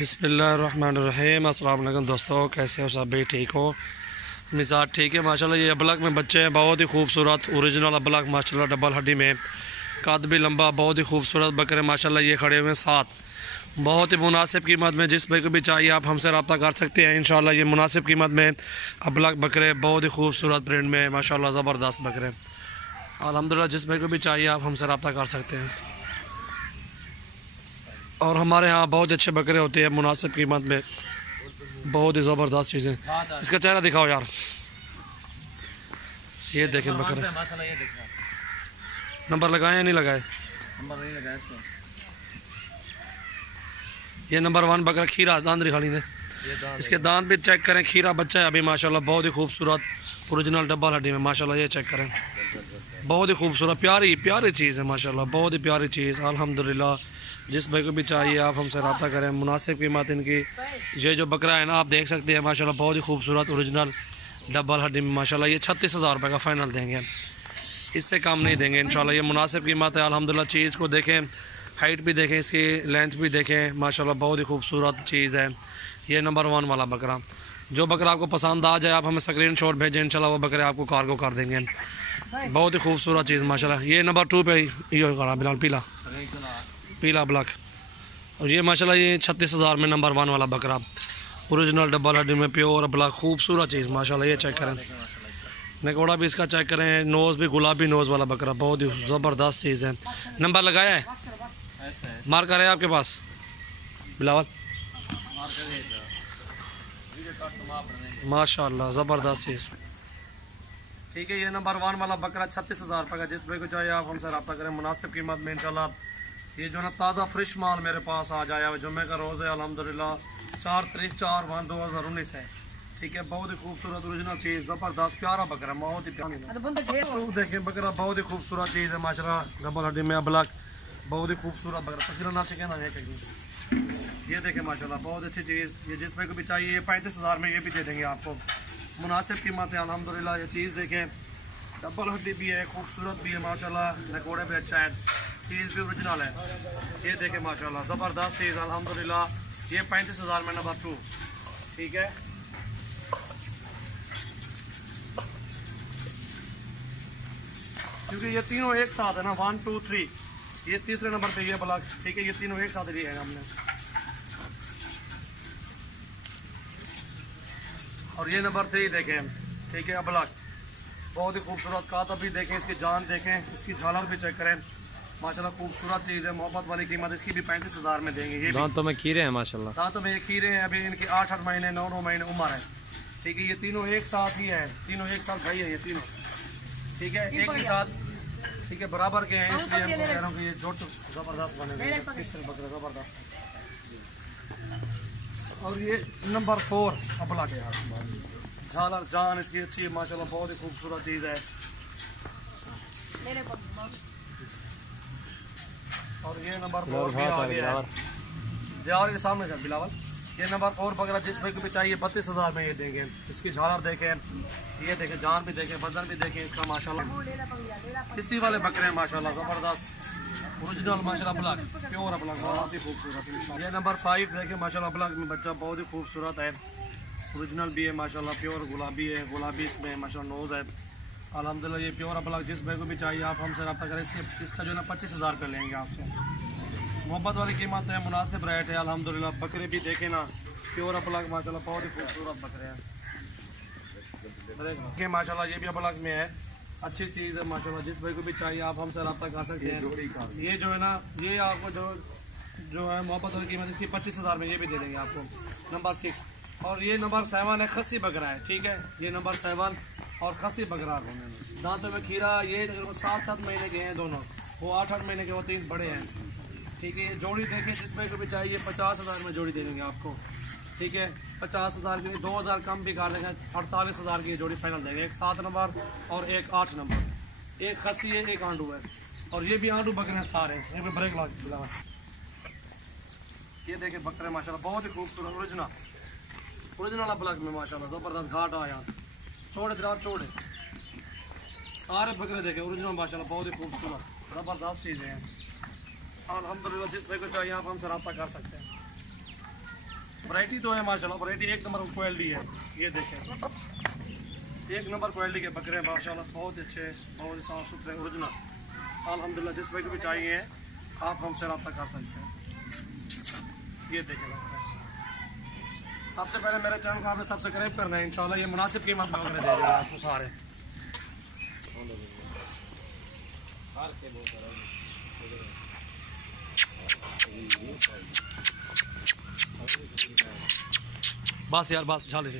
बिस्मिल्लाहिर्रहमानिर्रहीम। अस्सलाम वालेकुम दोस्तों, कैसे हो सब? भी ठीक हो? मिजाज ठीक है माशाल्लाह। ये अबलग में बच्चे हैं, बहुत ही खूबसूरत ओरिजिनल अबलग माशाल्लाह, डबल हड्डी में, कद भी लंबा, बहुत ही खूबसूरत बकरे माशाल्लाह। ये खड़े हुए हैं साथ, बहुत ही मुनासिब कीमत में। जिस भाई को भी चाहिए आप हमसे रब्ता कर सकते हैं इंशाल्लाह। ये मुनासिब कीमत में अबलग बकरे, बहुत ही खूबसूरत प्रिंट में माशाल्लाह, ज़बरदस्त बकरे अल्हम्दुलिल्लाह। जिस भाई को भी चाहिए आप हमसे रब्ता कर सकते हैं। और हमारे यहाँ बहुत अच्छे बकरे होते हैं मुनासिब कीमत में, बहुत ही ज़बरदस्त चीज़ें। इसका चेहरा दिखाओ यार, ये देखें बकरे। नंबर लगाए या नहीं लगाए? नंबर नहीं लगाया इसको। ये नंबर 1 बकरा खीरा दांत दिखानी दे। इसके दांत भी चेक करें, खीरा बच्चा है अभी माशाल्लाह, बहुत ही खूबसूरत ओरिजिनल डबल हड्डी में माशाल्लाह। ये चेक करें, बहुत ही खूबसूरत प्यारी प्यारी चीज़ है माशाल्लाह, बहुत ही प्यारी चीज़ अल्हम्दुलिल्लाह। जिस भाई को भी चाहिए आप हमसे रब्ता करें, मुनासिब कीमत इनकी। ये जो बकरा है ना, आप देख सकते हैं माशाल्लाह, बहुत ही खूबसूरत ओरिजिनल डबल हड्डी में माशाल्लाह। ये 36,000 रुपये का फ़ाइनल देंगे, इससे कम नहीं देंगे इंशाल्लाह। ये मुनासिब कीमत है अल्हम्दुलिल्लाह। चीज़ को देखें, हाइट भी देखें, इसकी लेंथ भी देखें माशाल्लाह, बहुत ही खूबसूरत चीज़ है। ये नंबर 1 वाला बकरा। जो बकरा आपको पसंद आ जाए आप हमें स्क्रीनशॉट भेजें, इंशाल्लाह वो बकरे आपको कार्गो कर देंगे। बहुत ही खूबसूरत चीज़ माशाल्लाह। ये नंबर 2 पे ये करा बिलाल, पीला पीला ब्लैक। और ये माशाल्लाह ये 36,000 में नंबर 1 वाला बकरा, ओरिजिनल डबल हड्डी में, प्योर ब्लैक, खूबसूरत चीज़ माशाल्लाह। ये चेक करें, नकोड़ा भी इसका चेक करें, नोज़ भी गुलाबी नोज़ वाला बकरा, बहुत ही ज़बरदस्त चीज़ है। नंबर लगाया है? मार्कर है आपके पास बिलावल? माशाल्लाह ज़बरदस्त चीज़। ठीक है, ये नंबर 1 वाला बकरा 36,000 रुपये का। जिस भाई को चाहिए आप हमसे रब्ता करें मुनासिब कीमत में इंशाल्लाह। ये जो ना ताज़ा फ्रेश माल मेरे पास आ जाया, जुम्मे का रोज़ है अल्हम्दुलिल्लाह, 4 तारीख 4/1/2019 है। ठीक है, बहुत ही खूबसूरत ओरिजिनल चीज़, ज़बरदस्त प्यारा बकरा, बहुत ही प्यारा। तो देखें बकरा, बहुत ही खूबसूरत चीज़ है माशाल्लाह, डबल हड्डी में अबलग, बहुत ही खूबसूरत बकरा। तस्वीर ना सीखे ना, ये देखें माशाल्लाह, बहुत अच्छी चीज़। ये जिस भाई को भी चाहिए ये 35,000 में ये भी दे देंगे आपको, मुनासिब कीमत है अल्हम्दुलिल्लाह। ये चीज़ देखें, डबल हड्डी भी है, खूबसूरत भी है माशाल्लाह, नकोड़े भी अच्छा है, चीज़ भी ओरिजिनल है। ये देखें माशाल्लाह, ज़बरदस्त चीज़ अल्हम्दुलिल्लाह। ये 35,000 में नंबर 2। ठीक है, क्योंकि ये तीनों एक साथ है ना, 1 2 3, ये तीसरे नंबर पे ये ब्लॉक। ठीक है, ये तीनों एक साथ लिए हैं हमने। और ये नंबर 3 देखें, ठीक है, ब्लॉक, बहुत ही खूबसूरत काता भी देखें, इसकी जान देखें, इसकी झालर भी चेक करें माशाल्लाह, खूबसूरत चीज़ है, मोहब्बत वाली कीमत। इसकी भी 35,000 में देंगे। ये दांतों में खीरे हैं माशाल्लाह, दांतों में खीरे हैं, अभी इनके 8-8 महीने 9-9 महीने उम्र है। ठीक है, ये तीनों एक साथ ही है, तीनों एक साथ भाई है ये तीनों। ठीक है, एक ही साथ, ठीक है, बराबर के हैं, इसलिए हमको कह रहा हूँ कि ये जोड़ ज़बरदस्त बनेगा, बकरा ज़बरदस्त। और ये नंबर 4 अपला के यार, झालर जान इसकी अच्छी है माशाल्लाह, बहुत ही खूबसूरत चीज़ है। और ये नंबर 4 भी आ गया है, यार ये सामने जा बिलावल। ये नंबर 4 बकरा जिस भाई को भी चाहिए 32,000 में ये देंगे। इसकी झालर देखें, ये देखें, जान भी देखें, वजन भी देखें इसका माशाल्लाह। इसी वाले बकरे हैं माशाल्लाह, ज़बरदस्त ओरिजिनल माशाल्लाह, ब्लैक प्योर ब्लैक, बहुत ही खूबसूरत। ये नंबर 5 देखें माशाल्लाह, ब्लैक में बच्चा बहुत ही खूबसूरत है, ओरिजिनल भी है माशाल्लाह, प्योर गुलाबी है, गुलाबी इसमें माशाल्लाह नोज़ है अल्हम्दुलिल्लाह। ये प्योर ब्लैक जिस भाई को भी चाहिए आप हमसे रब्ता करें। इसका जो है ना 25,000 रुपये लेंगे आपसे, मोहब्बत वाली कीमत है, मुनासिब रेट है अल्हम्दुलिल्लाह। बकरे भी देखें ना, प्योर ब्लैक माशाल्लाह, बहुत ही खूबसूरत बकरे हैं माशाल्लाह। ये भी ब्लैक में है, अच्छी चीज़ है माशाल्लाह। जिस भाई को भी चाहिए आप हमसे रब्ता कर सकते हैं। ये जो है ना, ये आपको जो है मोहब्बत वाली कीमत, इसकी 25,000 में ये भी दे देंगे आपको, नंबर 6। और ये नंबर 7 है, खस्सी बकरा है। ठीक है, ये नंबर 7 और खस्सी बकरा है, दांतों में खीरा। ये 7-7 महीने के हैं दोनों, वो 8-8 महीने के, वो 3 बड़े हैं। ठीक है, ये जोड़ी देखें, जिस भाई को भी चाहिए 50,000 में जोड़ी दे देंगे आपको। ठीक है, 50,000 की 2,000 कम भी कर देंगे, 48,000 की जोड़ी फाइनल देंगे। एक 7 नंबर और एक 8 नंबर, एक खस्सी है, एक आंडू है। और ये भी आंडू बकरे हैं सारे, ये भी ब्रेक लगा। ये देखें बकरे माशाल्लाह, बहुत ही खूबसूरत ओरिजिनल ब्लैक में माशाल्लाह, ज़बरदस्त घाट आया, छोड़े दरार छोड़े, सारे बकरे देखें ओरिजिनल माशाल्लाह, बहुत ही खूबसूरत ज़बरदस्त चीज़ें हैं अल्हम्दुलिल्लाह। जिस भाई को चाहिए आप हमसे रब्ता कर सकते हैं। वैरायटी तो है माशाल्लाह, वैरायटी एक नंबर क्वालिटी है। ये देखें एक नंबर क्वालिटी के बकरे हैं माशाल्लाह, बहुत अच्छे, बहुत ही साफ़ सुथरे ओरिजिनल। अल्हम्दुलिल्लाह जिस भाई को भी चाहिए आप हमसे रब्ता कर सकते हैं। ये देखें सबसे पहले मेरे चैनल को आपने सब्सक्राइब करना है इंशाल्लाह। ये मुनासिब कीमत में बकरे दे देंगे आपको सारे। बस यार बस झाले